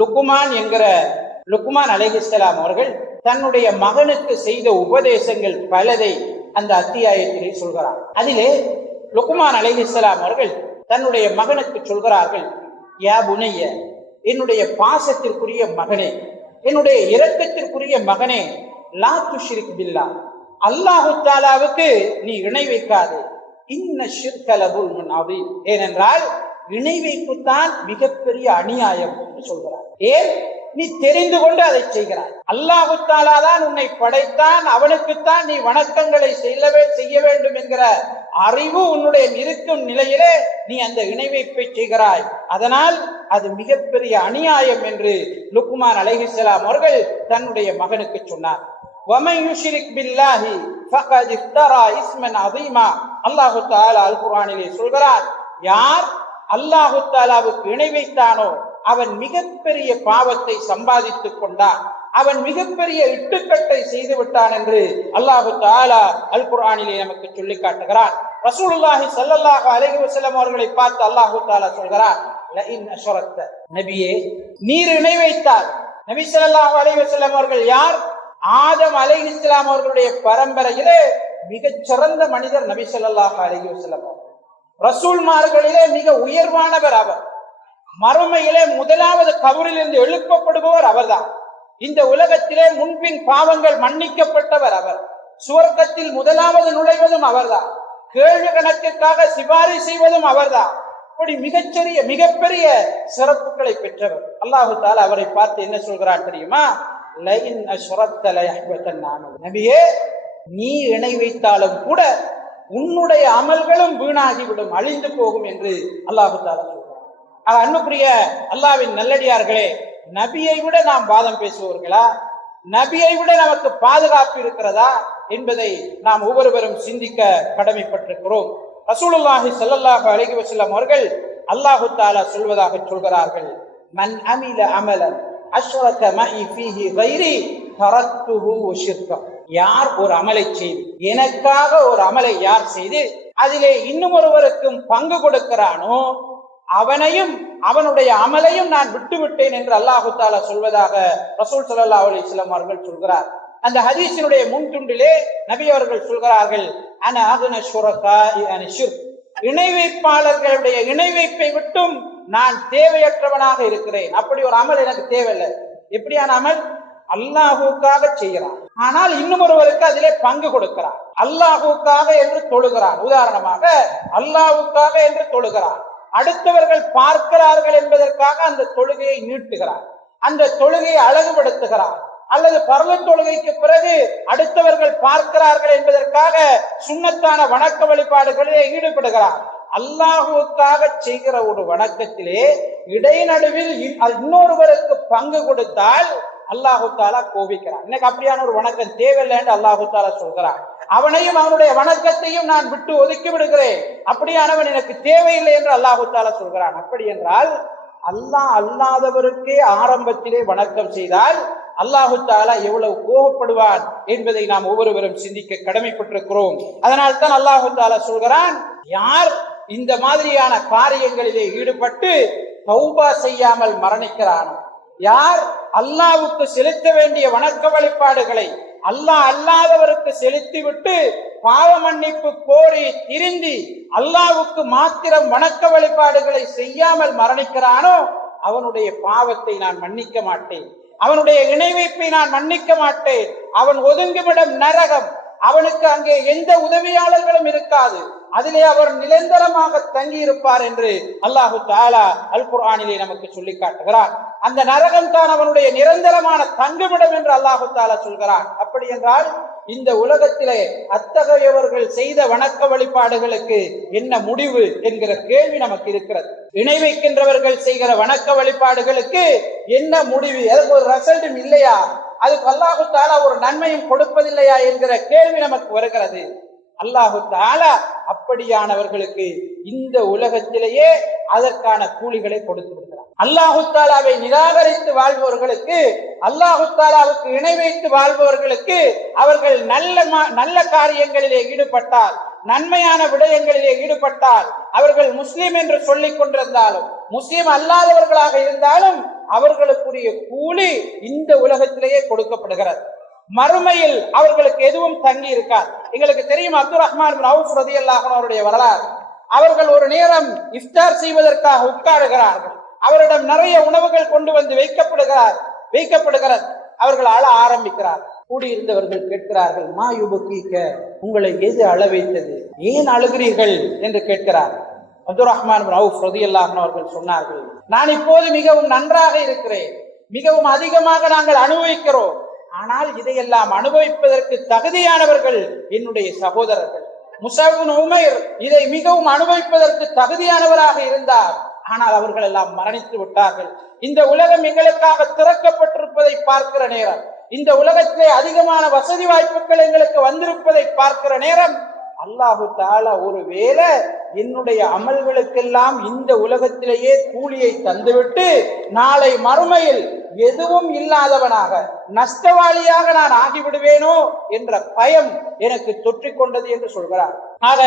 லுக்குமான் அலைஹிஸ்ஸலாம் அவர்கள் தன்னுடைய மகனுக்கு செய்த உபதேசங்கள் பலதை அந்த அத்தியாயத்திலே சொல்கிறார். அதிலே லுக்குமான் அலைஹிஸ்ஸலாம் அவர்கள் தன்னுடைய மகனுக்கு சொல்கிறார்கள், யா புனைய, என்னுடைய பாசத்திற்குரிய மகனே, என்னுடைய இரக்கத்திற்குரிய மகனே, லா துஷ்ரிக் பில்லாஹ், அல்லாஹு தஆலாவுக்கு நீ இணை வைக்காதே. இன்ன ஷிர்க லதுல்முன் அதீம், ஏனென்றால் இணை வைப்புத்தான் மிகப்பெரிய அநியாயம் என்று சொல்கிறார். ஏன்? நீ தெரிந்து கொண்டு அதை செய்கிறாய். அல்லாஹு தஆலா தான் உன்னை படைத்தான், அவனுக்குத்தான் நீ வணக்கங்களை செய்ய வேண்டும் என்கிற அறிவு உன்னுடைய இருக்கும் நிலையிலே நீ அந்த இணை வைப்பை செய்கிறாய். அதனால் அது மிகப்பெரிய அநியாயம் என்று லுக்மான் அலைஹிஸ்ஸலாம் அவர்கள் தன்னுடைய மகனுக்கு சொன்னார். وَمَنْ يُشْرِكْ بِاللَّهِ فَقَدِ افْتَرَى إِثْمًا عَظِيمًا, அல்லாஹு தஆலா அல் குர்ஆனிலே சொல்கிறார், யார் அல்லாஹு தஆலாவுக்கு இணை வைத்தானோ அவன் மிகப்பெரிய பாவத்தை சம்பாதித்துக் கொண்டான், அவன் மிகப்பெரிய இட்டுக்கட்டை செய்து விட்டான் என்று அல்லாஹு தஆலா அல் குர்ஆனிலே நமக்கு சொல்லி காட்டுகிறார். ரசூலுல்லாஹி ஸல்லல்லாஹு அலைஹி வஸல்லம் அவர்களை பார்த்து அல்லாஹு தஆலா சொல்கிறார், லஇன் அஷ்ரக்த, நபியே நீர் இணை வைத்தால். நபி ஸல்லல்லாஹு அலைஹி வஸல்லம் அவர்கள் யார்? ஆதம் அலைஹிஸ்ஸலாம் அவர்களுடைய பரம்பரையிலே மிகச் சிறந்த மனிதர் நபி ஸல்லல்லாஹு அலைஹி வஸல்லம். ரசூல்மார்களிலே மிக உயர்வானவர் அவர். மறுமையிலே முதலாவது கபரிலிருந்து எழுப்பப்படுபவர் அவர்தான். இந்த உலகத்திலே முன்பின் பாவங்கள் மன்னிக்கப்பட்டவர் அவர். சுவர்க்கத்தில் முதலாவது நுழைவதும் அவர்தான். கேள்வி கணக்குக்காக சிபாரிசு செய்வதும் அவர்தான். இப்படி மிகப்பெரிய சிறப்புகளை பெற்றவர். அல்லாஹு தஆலா அவரை பார்த்து என்ன சொல்கிறார் தெரியுமா? லஇன் அஷ்ரக்த லயஹ்பதன் அமல், நபியே நீ இணை வைத்தாலும் கூட உன்னுடைய அமல்களும் வீணாகிவிடும், அழிந்து போகும் என்று அல்லாஹு தஆலா சொல்கிறார். அன்புக்குரிய அல்லாஹ்வின் நல்லடியார்களே, நபியை விட நாம் வாதம் பேசுவோர்களா? நபியை விட நமக்கு பாதுகாப்பு இருக்கிறதா என்பதை நாம் ஒவ்வொருவரும் சிந்திக்க கடமைப்பட்டிருக்கிறோம். ரசூலுல்லாஹி ஸல்லல்லாஹு அலைஹி வஸல்லம் அவர்கள் அல்லாஹு தஆலா சொல்வதாக சொல்கிறார்கள், மன் அமில அமலன் அஷ்ரக மஇ ஃபீஹி கைரி தரக்துஹு வஷிர்க, யார் ஒரு அமலை செய்து, எனக்காக ஒரு அமலை யார் செய்து அதிலே இன்னும் ஒருவருக்கும் பங்கு கொடுக்கிறானோ அவனையும் அவனுடைய அமலையும் நான் விட்டுவிட்டேன் என்று அல்லாஹு தஆலா சொல்வதாக ரசூல் ஸல்லல்லாஹு அலைஹி வஸல்லம் அவர்கள் சொல்கிறார். அந்த ஹதீஸினுடைய முன்துண்டிலே நபி அவர்கள் சொல்கிறார்கள், அன அக்ன ஷுரகாஇ அன் ஷிர்க், இணை வைப்பாளர்களுடைய இணை வைப்பை விட்டும் நான் தேவையற்றவனாக இருக்கிறேன். அப்படி ஒரு அமல் எனக்கு தேவையில்லை. எப்படியான அமல்? அல்லாஹுக்காக செய்கிறான், ஆனால் இன்னும் ஒருவருக்கு அதிலே பங்கு கொடுக்கிறான். அல்லாஹுக்காக என்று தொழுகிறான், உதாரணமாக அல்லாஹுக்காக என்று தொழுகிறான், அடுத்தவர்கள் பார்க்கிறார்கள் என்பதற்காக அந்த தொழுகையை நீட்டுகிறார், அந்த தொழுகையை அழகுபடுத்துகிறார், அல்லது பர்லத் தொழுகைக்கு பிறகு அடுத்தவர்கள் பார்க்கிறார்கள் என்பதற்காக சுன்னத்தான வணக்க வழிபாடுகளிலே ஈடுபடுகிறார். அல்லாஹுக்காக செய்கிற ஒரு வணக்கத்திலே இடைநடுவில் இன்னொருவருக்கு பங்கு கொடுத்தால் அல்லாஹு தஆலா கோபிக்கிறார். இன்னைக்கு அப்படியான ஒரு வணக்கம் தேவையில்லை என்று அல்லாஹு தஆலா சொல்கிறார். அவனையும் அவனுடைய வணக்கத்தையும் நான் விட்டு ஒதுக்கி விடுகிறேன், அப்படியானவன் எனக்கு தேவையில்லை என்று அல்லாஹு தஆலா சொல்கிறான். அப்படி என்றால் அல்லாஹ் அல்லாதவருக்கே ஆரம்பத்திலே வணக்கம் செய்தால் அல்லாஹு தஆலா எவ்வளவு கோபப்படுவான் என்பதை நாம் ஒவ்வொருவரும் சிந்திக்க கடமைப்பட்டிருக்கிறோம். அதனால் தான் அல்லாஹு தஆலா சொல்கிறான், யார் இந்த மாதிரியான காரியங்களிலே ஈடுபட்டு தௌபா செய்யாமல் மரணிக்கிறானோ, யார் அல்லாஹ்வுக்கு செலுத்த வேண்டிய வணக்க வழிபாடுகளை அல்லாஹ் அல்லாதவருக்கு செலுத்திவிட்டு பாவ மன்னிப்பு கோரி திருந்தி அல்லாஹ்வுக்கு மாத்திரம் வணக்க வழிபாடுகளை செய்யாமல் மரணிக்கிறானோ அவனுடைய பாவத்தை நான் மன்னிக்க மாட்டேன், அவனுடைய இணை வைப்பை நான் மன்னிக்க மாட்டேன், அவன் ஒதுங்குமிடம் நரகம், அவனுக்கு அங்கே எந்த உதவியாளர்களும் இருக்காது, அதிலே அவர் நிரந்தரமாக தங்கி இருப்பார் என்று அல்லாஹு தஆலா அல் குர்ஆனிலே நமக்கு சொல்லி காட்டுகிறார். அந்த நரகம் தான் அவனுடைய நிரந்தரமான தங்குமிடம் என்று அல்லாஹு தஆலா சொல்கிறார். அப்படி என்றால் இந்த உலகத்திலே அத்தகையவர்கள் செய்த வணக்க வழிபாடுகளுக்கு என்ன முடிவு என்கிற கேள்வி நமக்கு இருக்கிறது. இணை வைக்கின்றவர்கள் செய்கிற வணக்க வழிபாடுகளுக்கு என்ன முடிவு? அதுக்கு ஒரு ரிசல்ட்டும் இல்லையா? அதுக்கு அல்லாஹு தஆலா ஒரு நன்மையும் கொடுப்பதில்லையா என்கிற கேள்வி நமக்கு வருகிறது. அல்லாஹு தஆலா அப்படியானவர்களுக்கு இந்த உலகத்திலேயே அதற்கான கூலிகளை கொடுத்து விடுகிறார். அல்லாஹு தாலாவை நிராகரித்து வாழ்பவர்களுக்கு, அல்லாஹு தாலாவுக்கு இணை வைத்து வாழ்பவர்களுக்கு அவர்கள் நல்ல காரியங்களிலே ஈடுபட்டால், நன்மையான விடயங்களிலே ஈடுபட்டால், அவர்கள் முஸ்லிம் என்று சொல்லிக் கொண்டிருந்தாலும் முஸ்லிம் அல்லாதவர்களாக இருந்தாலும் அவர்களுக்குரிய கூலி இந்த உலகத்திலேயே கொடுக்கப்படுகிறது. மறுமையில் அவர்களுக்கு எதுவும் தங்கி இருக்காது. எங்களுக்கு தெரியும் அப்துல் ரஹ்மான் பின் அவுஃப் ரலியல்லாஹு அன்ஹு அவருடைய வரலாறு. அவர்கள் ஒரு நேரம் இஃப்தார் செய்வதற்காக உட்காருகிறார்கள். அவரிடம் நிறைய உணவுகள் கொண்டு வந்து வைக்கப்படுகிறது. அவர்கள் அழ ஆரம்பிக்கிறார். கூடியிருந்தவர்கள் கேட்கிறார்கள், மா யுபகீக, உங்களை எது அழ வைத்தது, ஏன் அழுகிறீர்கள் என்று கேட்கிறார். அப்துல் ரஹ்மான் பின் அவுஃப் ரலியல்லாஹு அன்ஹு அவர்கள் சொன்னார்கள், நான் இப்போது மிகவும் நன்றாக இருக்கிறேன், மிகவும் அதிகமாக நாங்கள் அனுபவிக்கிறோம். ஆனால் இதையெல்லாம் அனுபவிப்பதற்கு தகுதியானவர்கள் என்னுடைய சகோதரர்கள். முஸஅப் பின் உமைர் இதை மிகவும் அனுபவிப்பதற்கு தகுதியானவராக இருந்தார். ஆனால் அவர்கள் எல்லாம் மரணித்து விட்டார்கள். இந்த உலகம் எங்களுக்காக திறக்கப்பட்டிருப்பதை பார்க்கிற நேரம், இந்த உலகத்திலே அதிகமான வசதி வாய்ப்புகள் எங்களுக்கு வந்திருப்பதை பார்க்கிற நேரம், அல்லாஹு தஆலா ஒருவேளை என்னுடைய அமல்களுக்கெல்லாம் இந்த உலகத்திலேயே கூலியை தந்துவிட்டு நாளை மறுமையில் எதுவும் இல்லாதவனாக நஷ்டவாளியாக நான் ஆகிவிடுவேனோ என்ற பயம் எனக்கு தொற்றிக்கொண்டது என்று சொல்கிறார். ஆக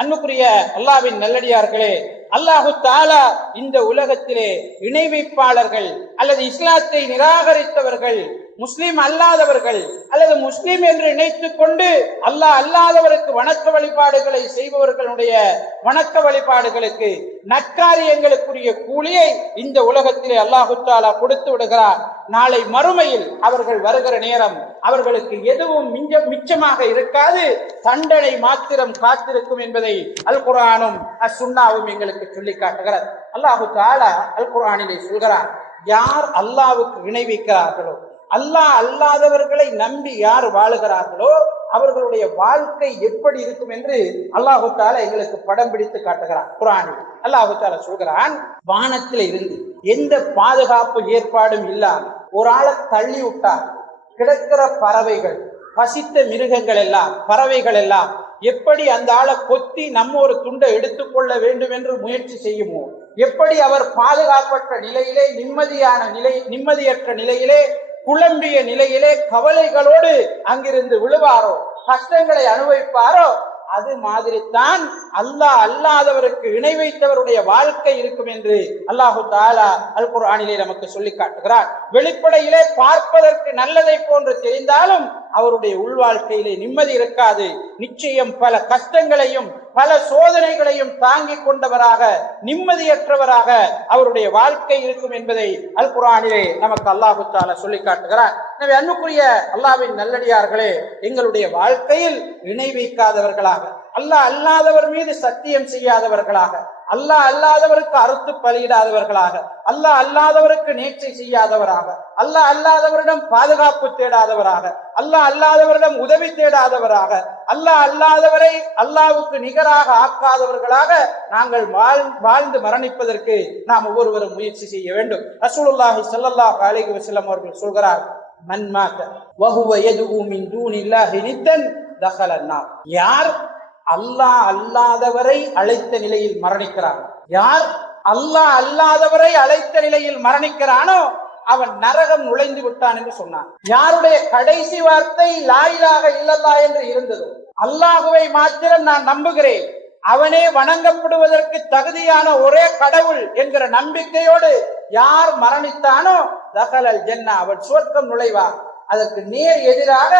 அன்புக்குரிய அல்லாஹ்வின் நல்லடியார்களே, அல்லாஹு தஆலா இந்த உலகத்திலே இணை வைப்பாளர்கள் அல்லது இஸ்லாத்தை நிராகரித்தவர்கள், முஸ்லிம் அல்லாதவர்கள் அல்லது முஸ்லிம் என்று நினைத்துக் கொண்டு அல்லாஹ் அல்லாதவருக்கு வணக்க வழிபாடுகளை செய்பவர்களுடைய வணக்க வழிபாடுகளுக்கு நற்காரியங்களுக்குரிய கூலியை இந்த உலகத்திலே அல்லாஹு தஆலா கொடுத்து விடுகிறார். நாளை மறுமையில் அவர்கள் வருகிற நேரம் அவர்களுக்கு எதுவும் மிச்சமாக இருக்காது, தண்டனை மாத்திரம் காத்திருக்கும் என்பதை அல் குர்ஆனும் அஸ்-சுன்னாவும் எங்களுக்கு சொல்லி காட்டுகிறது. அல்லாஹு தஆலா அல் குர்ஆனிலே சொல்கிறார், யார் அல்லாஹ்வுக்கு இணை வைக்கிறார்களோ, அல்லாஹ் அல்லாதவர்களை நம்பி யார் வாழுகிறார்களோ அவர்களுடைய வாழ்க்கை எப்படி இருக்கும் என்று அல்லாஹு தஆலா எங்களுக்கு படம் பிடித்து காட்டுகிறான். குர்ஆனில் அல்லாஹு தஆலா சொல்கிறான், வானத்தில் இருந்து எந்த பாதுகாப்பு ஏற்பாடும் இல்லாம ஒரு ஆளை தள்ளி விட்டார், கிடக்கிற பறவைகள், பசித்த மிருகங்கள் எல்லாம், பறவைகள் எல்லாம் எப்படி அந்த ஆளை கொத்தி நம்ம ஒரு துண்டை எடுத்துக்கொள்ள வேண்டும் என்று முயற்சி செய்யுமோ, எப்படி அவர் பாதுகாப்பற்ற நிலையிலே, நிம்மதியற்ற நிலையிலே, குழம்பிய நிலையிலே, கவலைகளோடு அங்கிருந்து விழுவாரோ, கஷ்டங்களை அனுபவிப்பாரோ, அது மாதிரி தான் அல்லாஹ் அல்லாதவருக்கு இணை வைத்தவருடைய வாழ்க்கை இருக்கும் என்று அல்லாஹு தஆலா அல் குர்ஆனிலே நமக்கு சொல்லி காட்டுகிறார். வெளிப்படையிலே பார்ப்பதற்கு நல்லதை போன்று தெரிந்தாலும் அவருடைய உள்வாழ்க்கையிலே நிம்மதி இருக்காது. நிச்சயம் பல கஷ்டங்களையும் பல சோதனைகளையும் தாங்கிக் கொண்டவராக, நிம்மதியற்றவராக அவருடைய வாழ்க்கை இருக்கும் என்பதை அல் குர்ஆனிலே நமக்கு அல்லாஹு தஆலா சொல்லி காட்டுகிறார். எனவே அன்புக்குரிய அல்லாஹ்வின் நல்லடியார்களே, எங்களுடைய வாழ்க்கையில் இணை வைக்காதவர்களாக, அல்லாஹ் அல்லாதவர் மீது சத்தியம் செய்யாதவர்களாக, அல்லாஹ் அல்லாதவருக்கு அறுத்து பலியிடாதவர்களாக, அல்லாஹ் அல்லாதவருக்கு நேர்ச்சை செய்யாதவராக, அல்லாஹ் அல்லாதவரிடம் பாதுகாப்பு தேடாதவராக, அல்லாஹ் அல்லாதவரிடம் உதவி தேடாதவராக, அல்லாஹ் அல்லாதவரை அல்லாஹ்வுக்கு நிகராக ஆக்காதவர்களாக நாங்கள் வாழ்ந்து மரணிப்பதற்கு நாம் ஒவ்வொருவரும் முயற்சி செய்ய வேண்டும். ரசூலுல்லாஹி ஸல்லல்லாஹு அலைஹி வஸல்லம் அவர்கள் சொல்கிறார், மன் மாத வஹுவ யதுஉ மின் தூனில்லாஹி நித்தன் தഖல அன்னார். யார் அல்லாஹ் அல்லாதவரை அழைத்த நிலையில் மரணிக்கிறான், யார் அல்லாஹ் அல்லாதவரை அழைத்த நிலையில் மரணிக்கிறானோ அவன் நரகம் நுழைந்து விட்டான் என்று சொன்னான். யாருடைய கடைசி வார்த்தை லா இலாஹ இல்லல்லாஹ் என்று இருந்ததோ, அல்லாஹுவை மாத்திரம் நான் நம்புகிறேன், அவனே வணங்கப்படுவதற்கு தகுதியான ஒரே கடவுள் என்கிற நம்பிக்கையோடு யார் மரணித்தானோ தகலல் ஜன்னா, அவன் சுவர்க்கம் நுழைவார். அதற்கு நேர் எதிராக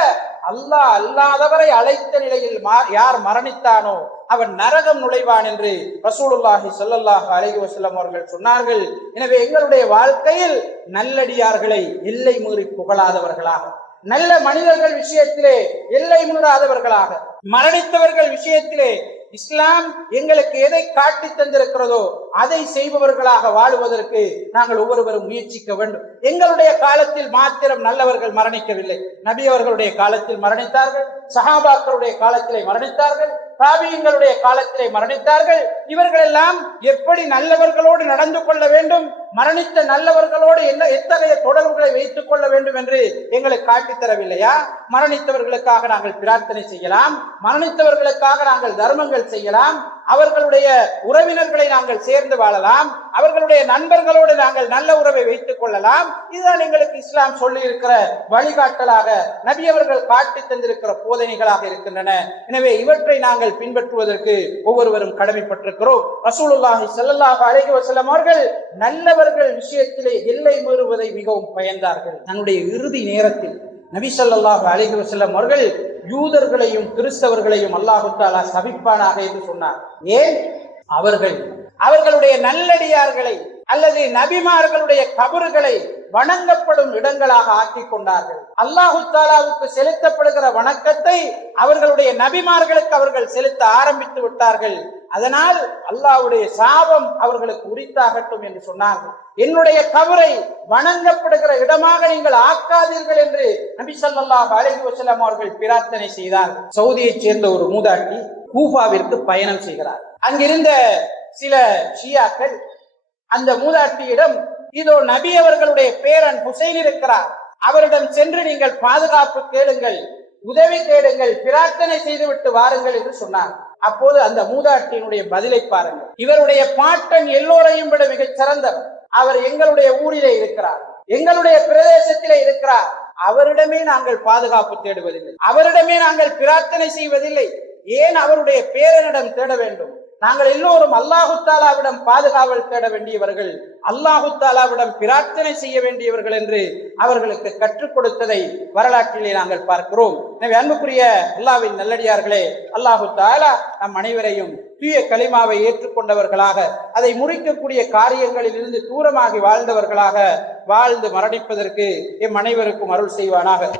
அல்லாஹ் அல்லாதவரை அழைத்த நிலையில் யார் மரணித்தானோ அவன் நரகம் நுழைவான் என்று ரசூலுல்லாஹி ஸல்லல்லாஹு அலைஹி வஸல்லம் அவர்கள் சொன்னார்கள். எனவே எங்களுடைய வாழ்க்கையில் நல்லடியார்களை எல்லை மீறி புகழாதவர்களாக, நல்ல மனிதர்கள் விஷயத்திலே எல்லை மீறாதவர்களாக, மரணித்தவர்கள் விஷயத்திலே இஸ்லாம் எங்களுக்கு எதை காட்டி தந்திருக்கிறதோ அதை செய்பவர்களாக வாழுவதற்கு நாங்கள் ஒவ்வொருவரும் முயற்சிக்க வேண்டும். எங்களுடைய காலத்தில் மாத்திரம் நல்லவர்கள் மரணிக்கவில்லை, நபி அவர்களுடைய காலத்தில் மரணித்தார்கள், சஹாபாக்களுடைய காலத்திலே மரணித்தார்கள், தாபீன்களுடைய காலத்திலே மரணித்தார்கள். இவர்கள் எல்லாம் எப்படி நல்லவர்களோடு நடந்து கொள்ள வேண்டும், மரணித்த நல்லவர்களோடு என்ன எத்தகைய தொடர்புகளை வைத்துக் கொள்ள வேண்டும் என்று எங்களுக்கு காட்டித் தரவில்லையா? மரணித்தவர்களுக்காக நாங்கள் பிரார்த்தனை செய்யலாம், மரணித்தவர்களுக்காக நாங்கள் தர்மங்கள் செய்யலாம், அவர்களுடைய உறவினர்களை நாங்கள் சேர்ந்து வாழலாம், அவர்களுடைய நண்பர்களோடு நாங்கள் நல்ல உறவை வைத்துக் கொள்ளலாம். இதுதான் எங்களுக்கு இஸ்லாம் சொல்லி இருக்கிற வழிகாட்டலாக, நபி அவர்கள் காட்டி தந்திருக்கிற போதனைகளாக இருக்கின்றன. எனவே இவற்றை நாங்கள் பின்பற்றுவதற்கு ஒவ்வொருவரும் கடமைப்பட்டிருக்கிறோம். ரசூலுல்லாஹி ஸல்லல்லாஹு அலைஹி வஸல்லம் அவர்கள் நல்லவர்கள் விஷயத்திலே எல்லை மீறுவதை மிகவும் பயந்தார்கள். தன்னுடைய இறுதி நேரத்தில் நபி ஸல்லல்லாஹு அலைஹி வஸல்லம் அவர்கள் யூதர்களையும் கிறிஸ்தவர்களையும் அல்லாஹ் தஆலா சபிப்பானாக என்று சொன்னார். ஏன்? அவர்களுடைய நல்லடியார்களை அல்லது நபிமார்களுடைய கபறுகளை வணங்கப்படும் இடங்களாக ஆக்கிக் கொண்டார்கள். அல்லாஹு தஆலாவுக்கு செலுத்தப்படுகிற வணக்கத்தை அவர்களுடைய நபிமார்களுக்கு அவர்கள் செலுத்த ஆரம்பித்து விட்டார்கள். அதனால் அல்லாஹ்வுடைய சாபம் அவர்களுக்கு உரித்தாகட்டும் என்று சொன்னார்கள். என்னுடைய கபரை வணங்கப்படுகிற இடமாக நீங்கள் ஆக்காதீர்கள் என்று நபி ஸல்லல்லாஹு அலைஹி வஸல்லம் அவர்கள் பிரார்த்தனை செய்தார்கள். சவுதியைச் சேர்ந்த ஒரு மூதாட்டி கூஃபாவிற்கு பயணம் செய்கிறார். அங்கிருந்த சில ஷியாக்கள் அந்த மூதாட்டியிடம், இதோ நபி அவர்களுடைய பேரன் ஹுசைன் இருக்கிறார், அவரிடம் சென்று நீங்கள் பாதுகாப்பு கேளுங்கள், உதவி தேடுங்கள், பிரார்த்தனை செய்துவிட்டு வாருங்கள் என்று சொன்னார். அப்போது அந்த மூதாட்டியினுடைய பதிலை பாருங்கள். இவருடைய பாட்டன் எல்லோரையும் விட மிகச் சிறந்தவர், அவர் எங்களுடைய ஊரிலே இருக்கிறார், எங்களுடைய பிரதேசத்திலே இருக்கிறார், அவரிடமே நாங்கள் பாதுகாப்பு தேடுவதில்லை, அவரிடமே நாங்கள் பிரார்த்தனை செய்வதில்லை, ஏன் அவருடைய பேரனிடம் தேட வேண்டும்? நாங்கள் எல்லோரும் அல்லாஹு தஆலாவிடம் பாதுகாவல் தேட வேண்டியவர்கள், அல்லாஹு தஆலாவிடம் பிரார்த்தனை செய்ய வேண்டியவர்கள் என்று அவர்களுக்கு கற்றுக் கொடுத்ததை வரலாற்றிலே நாங்கள் பார்க்கிறோம். எனவே அன்புக்குரிய அல்லாஹ்வின் நல்லடியார்களே, அல்லாஹு தஆலா நம் அனைவரையும் தூய கலிமாவை ஏற்றுக்கொண்டவர்களாக, அதை முறிக்கக்கூடிய காரியங்களில் இருந்து தூரமாகி வாழ்ந்தவர்களாக வாழ்ந்து மரணிப்பதற்கு எம் அனைவருக்கும் அருள் செய்வானாக.